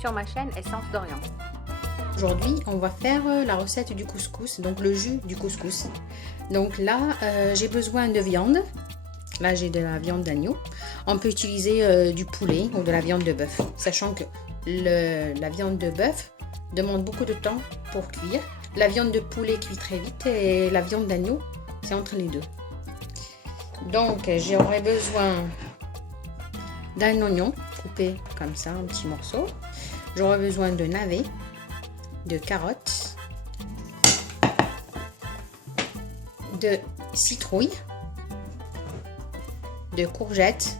sur ma chaîne Essence d'Orient. Aujourd'hui, on va faire la recette du couscous, donc le jus du couscous. Donc là, j'ai besoin de viande. Là, j'ai de la viande d'agneau. On peut utiliser du poulet ou de la viande de bœuf, sachant que la viande de bœuf demande beaucoup de temps pour cuire. La viande de poulet cuit très vite et la viande d'agneau, c'est entre les deux. Donc, j'aurai besoin d'un oignon coupé comme ça en petits morceaux. J'aurai besoin de navets, de carottes, de citrouilles, de courgettes.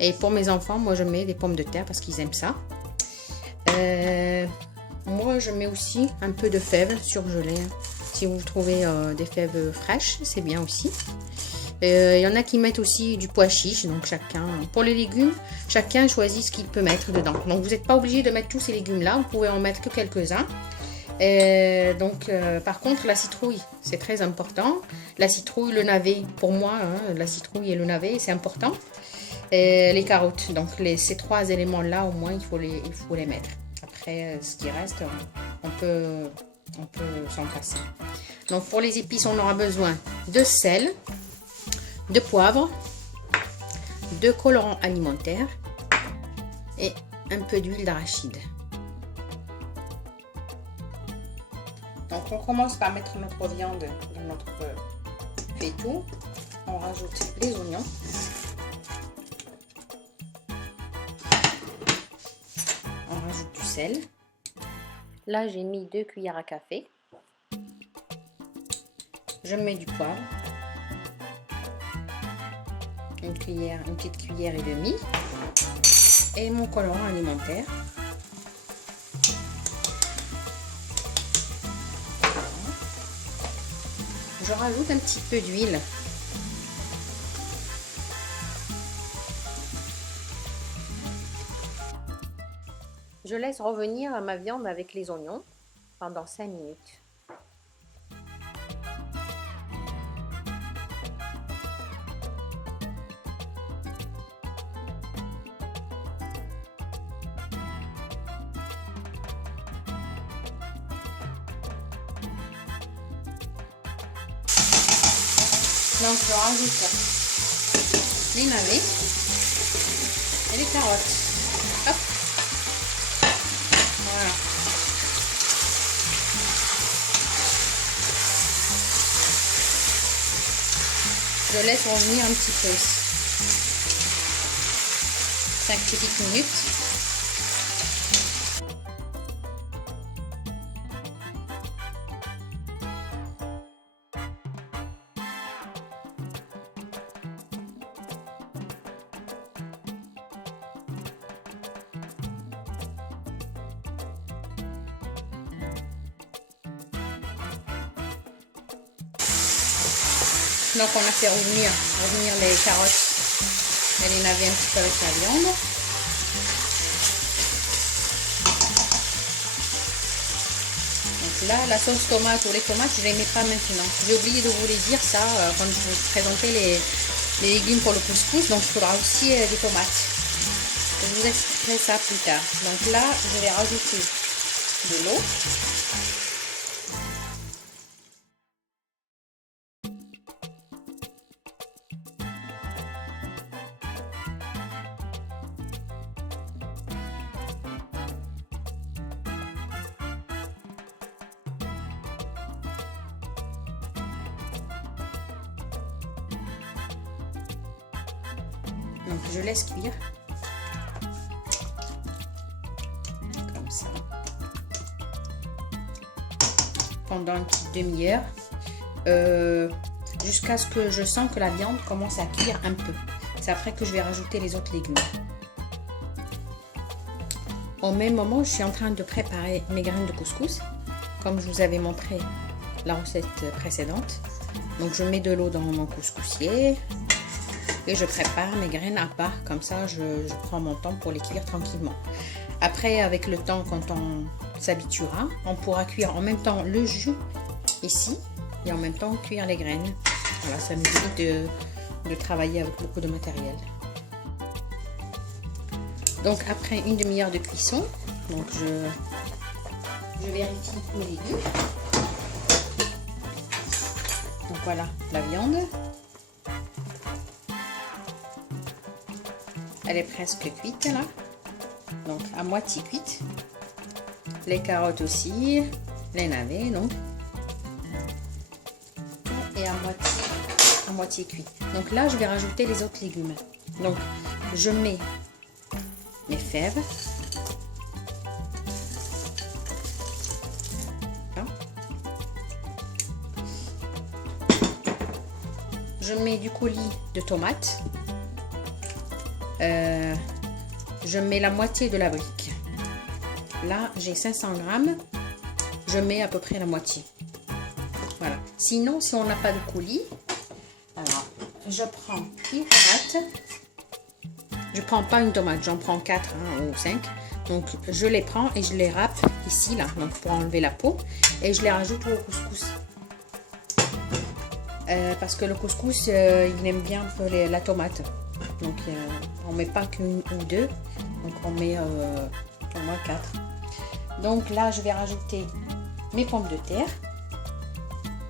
Et pour mes enfants, moi je mets des pommes de terre parce qu'ils aiment ça. Moi je mets aussi un peu de fèves surgelées. Si vous trouvez des fèves fraîches, c'est bien aussi. Il y en a qui mettent aussi du pois chiche, donc chacun, pour les légumes, chacun choisit ce qu'il peut mettre dedans. Donc vous n'êtes pas obligé de mettre tous ces légumes là, vous pouvez en mettre que quelques-uns. Par contre la citrouille, c'est très important. La citrouille, le navet, pour moi, la citrouille et le navet, c'est important. Et les carottes, donc ces trois éléments là au moins il faut les mettre. Après ce qui reste, on peut s'en passer. Donc pour les épices, on aura besoin de sel, de poivre, de colorant alimentaire et un peu d'huile d'arachide. Donc on commence par mettre notre viande dans notre faitout. On rajoute les oignons. On rajoute du sel. Là, j'ai mis 2 cuillères à café. Je mets du poivre. Une petite cuillère et demie. Et mon colorant alimentaire. Je rajoute un petit peu d'huile. Je laisse revenir ma viande avec les oignons pendant 5 minutes. Donc je rajoute les navets et les carottes. Hop. Voilà. Je laisse revenir un petit peu. 5 petites minutes. Donc on a fait revenir les carottes et les navets un petit peu avec la viande. Donc là, la sauce tomate ou les tomates, je ne les mets pas maintenant. J'ai oublié de vous les dire ça quand je vous présentais les légumes pour le couscous. Donc il faudra aussi des tomates. Je vous expliquerai ça plus tard. Donc là, je vais rajouter de l'eau. Donc je laisse cuire comme ça pendant une petite demi-heure jusqu'à ce que je sens que la viande commence à cuire un peu. C'est après que je vais rajouter les autres légumes. Au même moment, je suis en train de préparer mes graines de couscous comme je vous avais montré la recette précédente. Donc je mets de l'eau dans mon couscoussier. Et je prépare mes graines à part, comme ça je prends mon temps pour les cuire tranquillement. Après, avec le temps, quand on s'habituera, on pourra cuire en même temps le jus ici et en même temps cuire les graines. Voilà, ça m'évite de travailler avec beaucoup de matériel. Donc après une demi-heure de cuisson, Donc je vérifie mes légumes. Donc voilà la viande. Elle est presque cuite là. Donc à moitié cuite. Les carottes aussi, les navets donc. Et à moitié cuit. Donc là je vais rajouter les autres légumes. Donc je mets mes fèves. Je mets du coulis de tomates. Je mets la moitié de la brique. Là, j'ai 500 grammes. Je mets à peu près la moitié. Voilà. Sinon, si on n'a pas de coulis, alors je prends une tomate. Je prends pas une tomate, j'en prends 4 ou 5. Donc, je les prends et je les râpe ici, là, donc pour enlever la peau. Et je les rajoute au couscous. Parce que le couscous, il aime bien un peu la tomate. Donc, on ne met pas qu'une ou deux. Donc, on met au moins 4. Donc, là, je vais rajouter mes pommes de terre.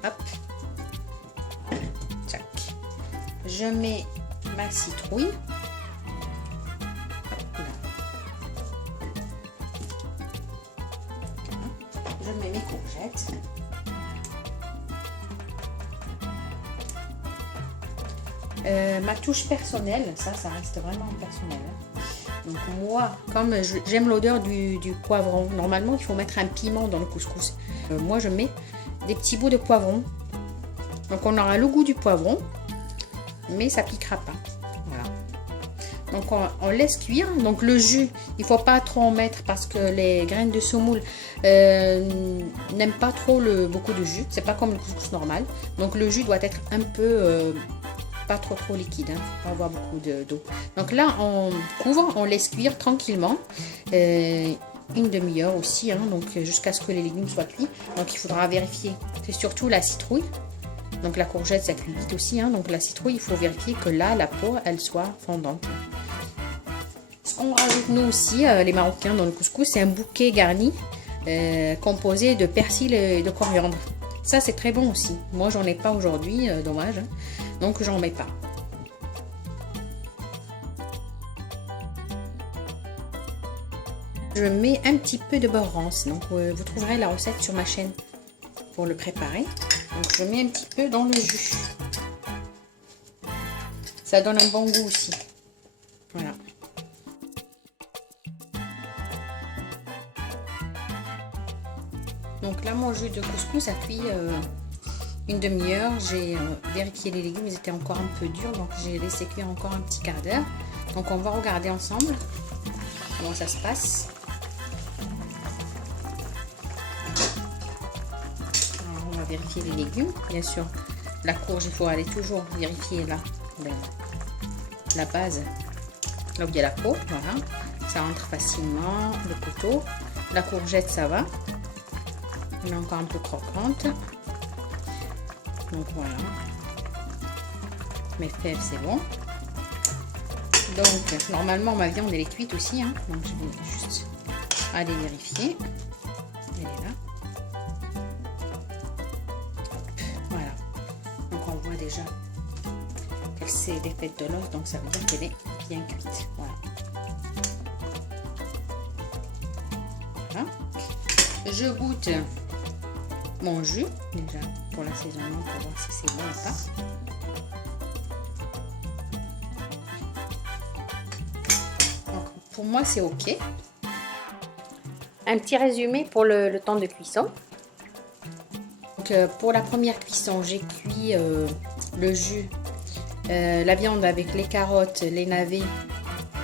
Hop. Tac. Je mets ma citrouille. Hop, là. Je mets mes courgettes. Ma touche personnelle, ça reste vraiment personnel. Donc moi, comme j'aime l'odeur du poivron, normalement il faut mettre un piment dans le couscous. Moi je mets des petits bouts de poivron. Donc on aura le goût du poivron, mais ça piquera pas. Voilà. Donc on laisse cuire. Donc le jus, il faut pas trop en mettre parce que les graines de semoule n'aiment pas trop beaucoup de jus. C'est pas comme le couscous normal. Donc le jus doit être un peu pas trop liquide, hein, faut pas avoir beaucoup d'eau. Donc là on couvre, on laisse cuire tranquillement une demi-heure aussi, hein, donc jusqu'à ce que les légumes soient cuits. Donc il faudra vérifier. C'est surtout la citrouille. Donc la courgette ça cuit vite aussi, hein, donc la citrouille il faut vérifier que là la peau elle soit fondante. Ce qu'on rajoute nous aussi les Marocains dans le couscous, c'est un bouquet garni composé de persil et de coriandre. Ça c'est très bon aussi. Moi j'en ai pas aujourd'hui, dommage. Hein. Donc j'en mets pas. Je mets un petit peu de beurre rance. Donc vous trouverez la recette sur ma chaîne pour le préparer. Donc je mets un petit peu dans le jus. Ça donne un bon goût aussi. Voilà. Donc là mon jus de couscous a cuit une demi-heure. J'ai vérifié les légumes, ils étaient encore un peu durs, donc j'ai laissé cuire encore un petit quart d'heure. Donc on va regarder ensemble comment ça se passe. Alors, on va vérifier les légumes, bien sûr. La courge, il faut aller toujours vérifier là, la base, là où il y a la peau, voilà. Ça rentre facilement, le couteau. La courgette, ça va. Elle est encore un peu croquante. Donc voilà, mes fèves c'est bon. Donc normalement ma viande elle est cuite aussi, hein. Donc je vais juste aller vérifier. Elle est là. Voilà. Donc on voit déjà qu'elle s'est défaite de l'os, donc ça veut dire qu'elle est bien cuite. Voilà. Voilà. Je goûte mon jus déjà pour l'assaisonnement pour voir si c'est bon ou pas. Donc, pour moi c'est ok. Un petit résumé pour le temps de cuisson. Donc, pour la première cuisson, j'ai cuit le jus, la viande avec les carottes, les navets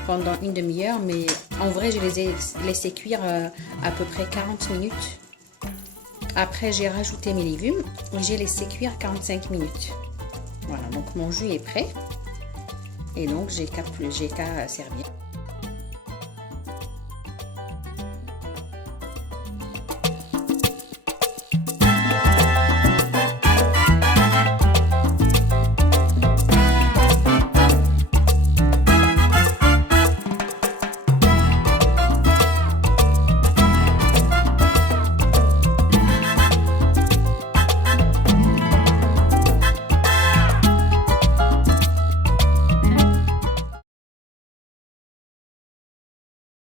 pendant une demi-heure, mais en vrai je les ai laissés cuire à peu près 40 minutes. Après, j'ai rajouté mes légumes et j'ai laissé cuire 45 minutes. Voilà, donc mon jus est prêt. Et donc, j'ai qu'à servir.